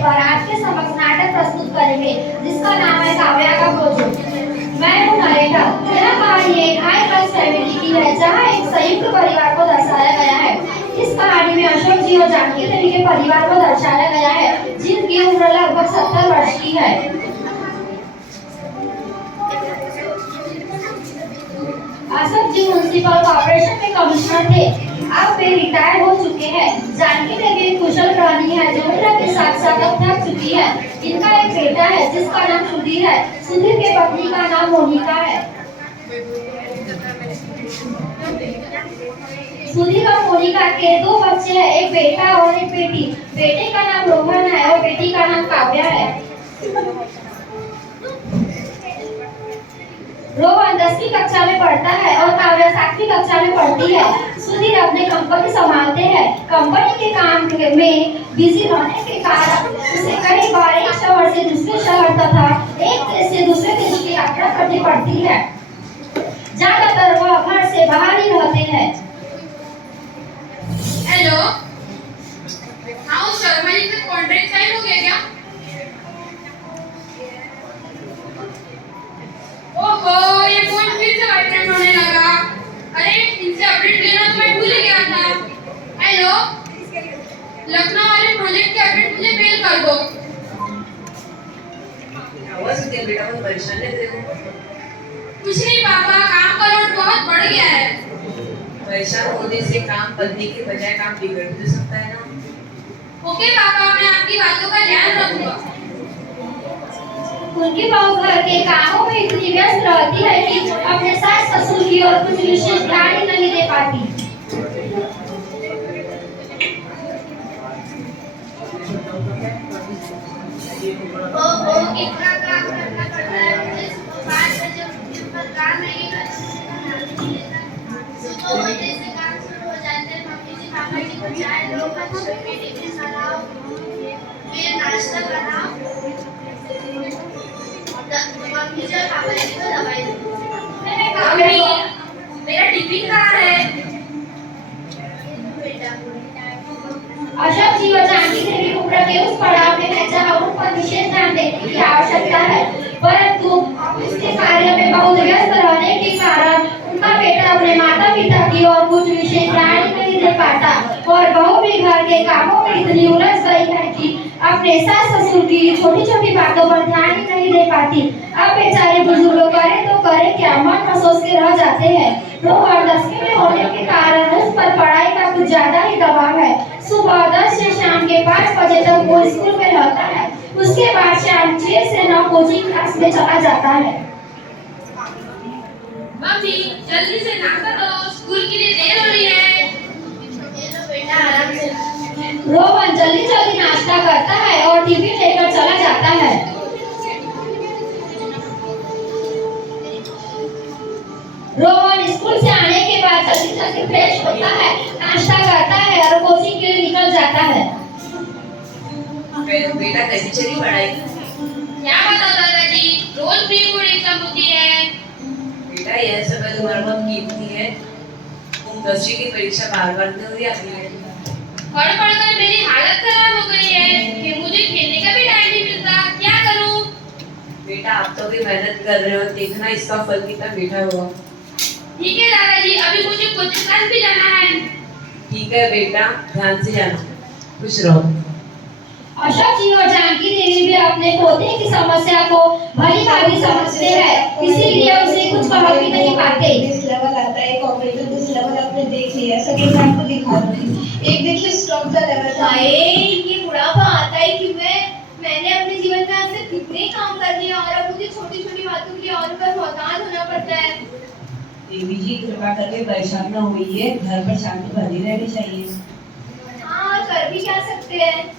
बारात के समक्ष नाटक प्रस्तुत करेंगे जिसका नाम है काव्या का प्रोजेक्ट। मैं हूँ नरेटर। यह कहानी एक हाई क्लास फैमिली की है जहाँ एक संयुक्त परिवार को दर्शाया गया है। इस कहानी में अशोक जी और जानकी देवी के परिवार को दर्शाया गया है जिनकी उम्र लगभग 70 वर्ष की है। अशोक जी म्युनिसिपल कॉर्पोरेशन में कमिश्नर थे। अब वे रिटायर हो चुके हैं। जानकी देवी एक कुशल गृहिणी है जो उम्र के साथ साथ अब थक चुकी है। इनका एक बेटा है जिसका नाम सुधीर है। सुधीर के पत्नी का नाम मोनिका है। सुधीर और मोनिका के 2 बच्चे हैं, एक बेटा और एक बेटी। बेटे का नाम रोहन है और बेटी का नाम काव्या है। रोहन 10वीं कक्षा में पढ़ता है और काव्या 7वीं कक्षा में पढ़ती है। सुधीर अपने कंपनी संभालते हैं। कंपनी के काम में बिजी रहने के कारण उसे कई बार एक शहर से दूसरे शहर तथा एक देश से दूसरे देश की यात्रा करनी पड़ती है। ज्यादातर वह घर से बाहर ही रहते हैं। हेलो, हाँ उस शर्मा जी का कॉन्ट्रैक्ट साइन हो गया क्या? ओहो, ये फोन फिर से वाइब्रेट होने लगा। अरे इनसे अपडेट लेना तो मैं भूल ही गया था। हेलो, लखनऊ वाले प्रोजेक्ट के अपडेट मुझे मेल कर दो। आवाज होती है बेटा, बहुत परेशान लग रहे हो। कुछ नहीं पापा, काम का लोड बहुत बढ़ गया है। परेशान होने से काम बनने के बजाय काम बिगड़ भी सकता है ना। ओके पापा, मैं आपकी बातों का ध्यान रखूंगा। उनकी बहू घर के कामों में इतनी व्यस्त रहती है कि अपने सास ससुर की ओर कुछ विशेष ध्यान ही नहीं दे पाती। ओहो, कितना काम करना पड़ता है मुझे। 5 बजे उठने पर काम नहीं सुबह होने से काम शुरू हो जाते हैं। मम्मी जी पापा जी को चाय दो, बच्चों के टिफिन बनाओ, फिर नाश्ता बनाओ, मम्मी जी और पापा जी को दवाई दो। मम्मी, मेरा टिफिन कहाँ है? बेटा, अशोक जी और जानकी देवी उम्र के उस पड़ाव में है जहाँ उन पर विशेष ध्यान देने की आवश्यकता है, परंतु ऑफिस के कार्य में बहुत व्यस्त रहने के कारण उनका बेटा अपने माता पिता की ओर कुछ विशेष ध्यान ही नहीं दे पाता और बहू भी घर के कामों में इतनी उलझ गई है कि अपने सास ससुर की छोटी छोटी बातों पर ध्यान ही नहीं दे पाती। अब बेचारे बुजुर्ग करे तो करे क्या, मन में सोच के रह जाते हैं। रोहन 10वीं में होने के कारण उस पर पढ़ाई का कुछ ज्यादा ही दबाव है। सुबह 10 से शाम के 5 बजे तक वो स्कूल में रहता है। उसके बाद शाम 6 से 9 कोचिंग क्लास में चला जाता है। मम्मी जल्दी से नाश्ता दो, स्कूल के लिए देर हो रही है। ये लो बेटा, आराम से। रोहन जल्दी जल्दी नाश्ता करता है और टिफिन लेकर चला जाता है। रोहन स्कूल से आने के बाद जल्दी जल्दी फ्रेश होता है, नाश्ता करता है और कोचिंग के लिए निकल जाता है। बेटा कैसी चली पढ़ाई? क्या बताओ दादाजी, रोज प्री बोर्ड एग्जाम होती है। बेटा यह समय तुम्हारा बहुत कीमती है। तुम 10वीं की परीक्षा बार दे रही है। पढ़ पढ़कर मेरी हालत खराब हो गई है कि मुझे खेलने का भी टाइम नहीं मिलता। क्या करूं? बेटा आप तो भी मेहनत कर रहे हो, देखना इसका फल कितना मीठा होगा। ठीक है दादाजी, अभी मुझे कोचिंग क्लास भी जाना है। ठीक है बेटा, ध्यान से जाना, खुश रहो। अशोक जी और जानकी देवी भी अपने पोते की समस्या को भली भांति समझते हैं, इसीलिए उसे कुछ कह भी नहीं पाते। दिस लेवल आता है, एक ऑपरेटर दिस लेवल आपने देख लिया। सेकंड टाइम को दिखा रहा हूं। एक देखिए स्टॉप द लेवल था। ये बुढ़ापा आता है कि मैंने अपने जीवन में आज तक कितने काम कर लिए और अब मुझे छोटी छोटी बातों के लिए और पर मोहताज होना पड़ता है। देवी जी कृपा करके परेशान न होइए, घर पर शांति बनी रहनी चाहिए। हाँ, कर भी क्या सकते हैं।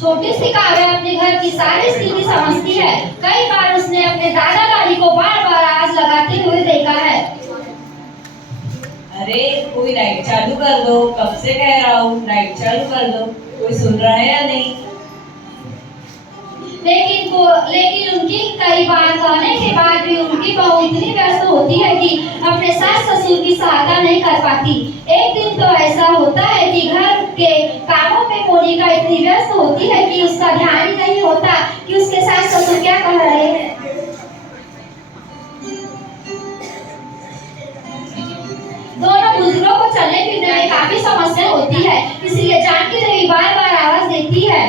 छोटी सी काव्या अपने घर की सारी स्थिति समझती है। कई बार उसने अपने दादा दादी को बार बार आग लगाते हुए देखा है। अरे कोई लाइट चालू कर दो, कब से कह रहा हूँ लाइट चालू कर दो, कोई सुन रहा है या नहीं? लेकिन उनकी कई बार कहने के बाद भी उनकी बहू इतनी व्यस्त होती है कि अपने सास ससुर की सहायता नहीं कर पाती। एक दिन तो ऐसा होता है कि घर के कामों में मोनिका इतनी व्यस्त होती है कि उसका ध्यान ही नहीं होता कि उसके सास ससुर क्या कह रहे हैं। दोनों बुजुर्गों को चलने फिरने में काफी समस्या होती है, इसलिए जानकी देवी बार बार आवाज देती है,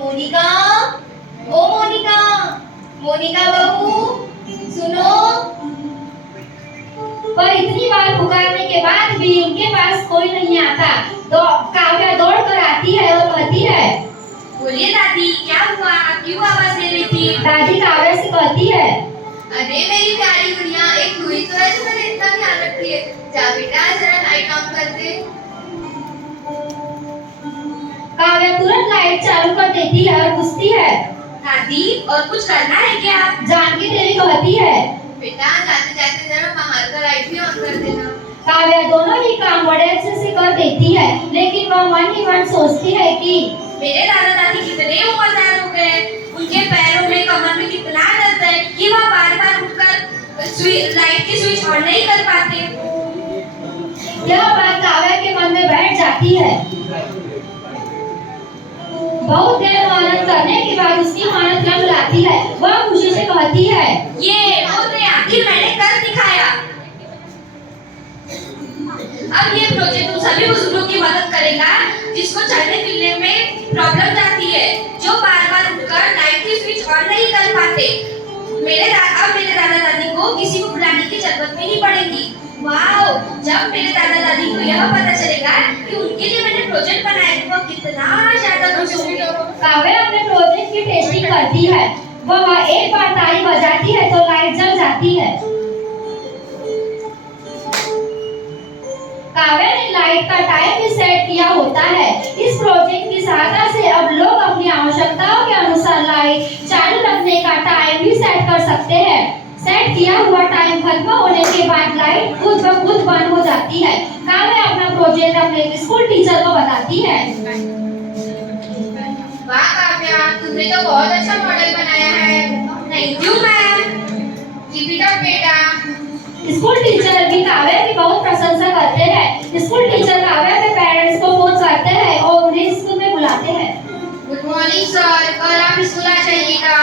मोनिका, ओ मोनिका, मोनिका बहू, सुनो। पर इतनी बार पुकारने के बाद भी उनके पास कोई नहीं आता। काव्या दौड़ कर आती है और कहती है, बोलिए दादी, क्या हुआ? आप क्यों आवाज दे रही थी? दादी काव्या से कहती है, अरे मेरी प्यारी गुड़िया, एक तू ही तो है जो मैंने इतना ध्यान रखती है। जा बेटा, जरा लाइट ऑन कर दे। काव्या तुरंत लाइट चालू कर देती है और पूछती है, दादी, और कुछ करना है क्या? जानकी देवी कहती है, बेटा, जाते जाते जरा बाहर का लाइट भी ऑन कर देना। काव्या दोनों ही काम बड़े अच्छे से कर देती है, लेकिन वह मन ही मन सोचती है कि मेरे दादा दादी कितने उम्रदार हो गए, उनके पैरों में कमर में कितना दर्द है कि वह बार बार उठकर लाइट की स्विच ऑन नहीं कर पाते। यह बात काव्या के मन में बैठ जाती है। बहुत देर मेहनत करने के बाद उसकी मेहनत रंग लाती है। वह खुशी से कहती है, ये वो तो आखिर मैंने कर दिखाया। अब ये प्रोजेक्ट उन सभी बुजुर्गों की मदद करेगा जिसको चलने फिरने में प्रॉब्लम आती है, जो बार बार उठकर लाइट की स्विच ऑन नहीं कर पाते। अब मेरे दादा दादी को किसी को बुलाने की जरूरत भी नहीं पड़ेगी। वाओ! जब मेरे दादा दादी को यह पता चलेगा कि उनके लिए मैंने प्रोजेक्ट बनाया है, तो वो कितना ज्यादा खुश होंगे। काव्या अपने प्रोजेक्ट की टेस्टिंग करती है। वह एक बार ताली बजाती है तो लाइट जल जाती है। काव्या ने लाइट का टाइम भी सेट किया होता है। इस प्रोजेक्ट की सहायता से अब लोग अपनी आवश्यकताओं के अनुसार लाइट चालू रखने का टाइम भी सेट कर सकते हैं। सेट किया हुआ टाइम खत्म होने के बाद लाइट खुद ब खुद बंद हो जाती है। काव्या अपना प्रोजेक्ट अपने स्कूल टीचर को बताती है। वाह काव्या, तुमने तो बहुत अच्छा मॉडल बनाया है। Thank you ma'am. Keep it up बेटा। स्कूल टीचर भी काव्या की बहुत प्रशंसा करते हैं। स्कूल टीचर काव्या के पेरेंट्स को फोन करते हैं और उन्हें स्कूल में बुलाते हैं। गुड मॉर्निंग सर, कल आप स्कूल आ जाइएगा।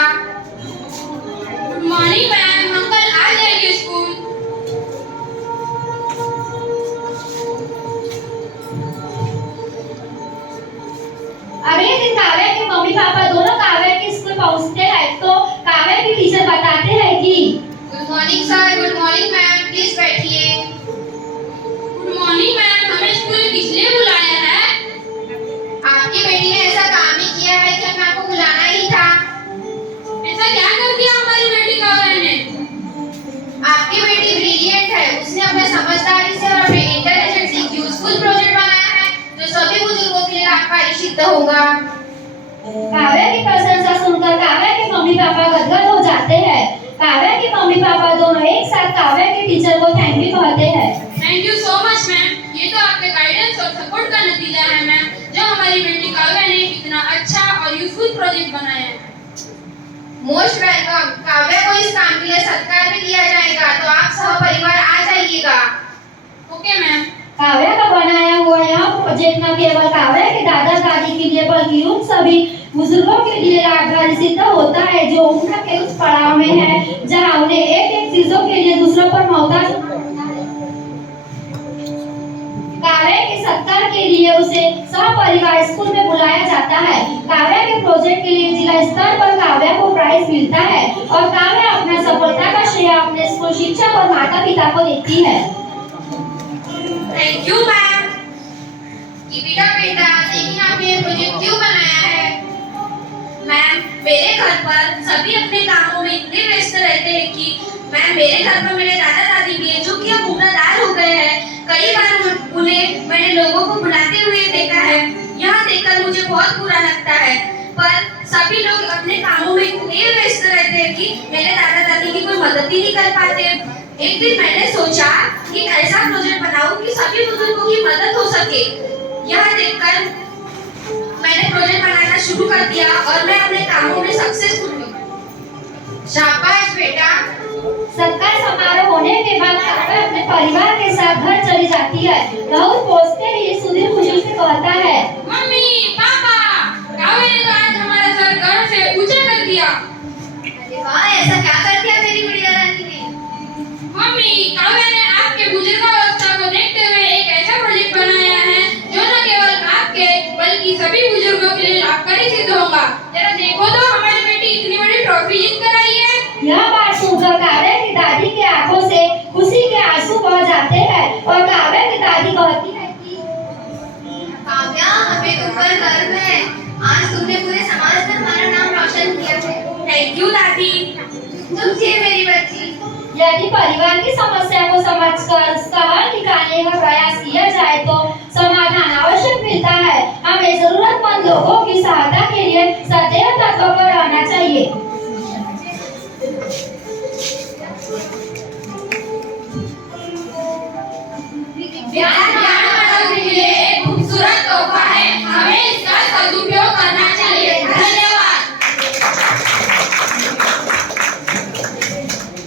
गुड मॉर्निंग मैम, हम कल आ जाएंगे स्कूल। अगले दिन काव्या के मम्मी पापा दोनों काव्या के स्कूल पहुंचते हैं तो काव्या की टीचर बताते हैं कि good morning sir, good morning ma'am, please बैठिए। गुड मॉर्निंग मैम, हमें स्कूल किस लिए बुलाया है? आपकी बेटी ने ऐसा काम ही किया है कि हमें आपको बुलाना ही था। ऐसा क्या कर दिया हमारी बेटी काव्या ने? आपकी बेटी ब्रिलियंट है। उसने अपने समझदारी से और अपने इंटेलिजेंस से एक यूजफुल प्रोजेक्ट बनाया है जो सभी बुजुर्गों के लिए लाभकारी सिद्ध होगा। काव्या की प्रशंसा सुनकर काव्या के मम्मी पापा गदगद हो जाते हैं। काव्या के मम्मी पापा दोनों एक साथ काव्या के टीचर को थैंक यू कहते हैं। Thank you so much ma'am, ये तो आपके गाइडेंस और सपोर्ट का नतीजा है मैम, जो हमारी बेटी काव्या ने इतना अच्छा और यूजफुल प्रोजेक्ट बनाया है। Most welcome. काव्या को इस काम के लिए सत्कार भी दिया जाएगा, तो आप सह परिवार आ जाइएगा। Okay ma'am. काव्या का बनाया हुआ यह प्रोजेक्ट न केवल काव्या के दादा दादी के लिए बल्कि उन सभी बुजुर्गों के लिए लाभकारी सिद्ध होता है जो उम्र के उस पड़ाव में है जहां उन्हें एक चीजों के लिए दूसरों पर मोहताज होना पड़ता है। काव्या के सत्कार के लिए उसे सपरिवार स्कूल में बुलाया जाता है। काव्या के प्रोजेक्ट के लिए जिला स्तर पर काव्या को प्राइज मिलता है और काव्या अपना सफलता का श्रेय अपने स्कूल शिक्षक और माता पिता को देती है। Thank you ma'am. Keep it up बेटा। लेकिन आपने ये प्रोजेक्ट क्यों बनाया है? मैम, मेरे घर पर सभी अपने कामों में इतने व्यस्त रहते हैं कि मेरे घर पर मेरे दादा दादी भी हैं जो कि अब उम्रदार हो गए हैं। कई बार उन्हें मैंने लोगों को बुलाते हुए देखा है। यह देखकर मुझे बहुत बुरा लगता है, पर सभी लोग अपने कामों में इतने व्यस्त रहते हैं कि मेरे दादा दादी की कोई मदद ही नहीं कर पाते। एक दिन मैंने सोचा कि ऐसा प्रोजेक्ट बनाऊं कि सभी बुजुर्गों की मदद हो सके। यह देखकर मैंने प्रोजेक्ट बनाना शुरू कर दिया और मैं अपने कामों में सक्सेसफुल हुई। शाबाश बेटा। सत्कार समारोह होने के बाद काव्या अपने परिवार के साथ घर चली जाती है। राहुल पहुंचते ही सुधीर खुशी से कहता है, मम्मी और काव्या की दादी कहती है कि काव्या, हमें तुम पर गर्व है। आज तुमने पूरे समाज में हमारा नाम रोशन किया है। थैंक यू दादी। तुम थी मेरी बच्ची। यदि परिवार की समस्या को समझकर उसका हल निकालने का प्रयास किया जाए तो समाधान अवश्य मिलता है। हमें जरूरतमंद लोगों की सहायता के लिए सदैव तत्पर रहना चाहिए। विज्ञान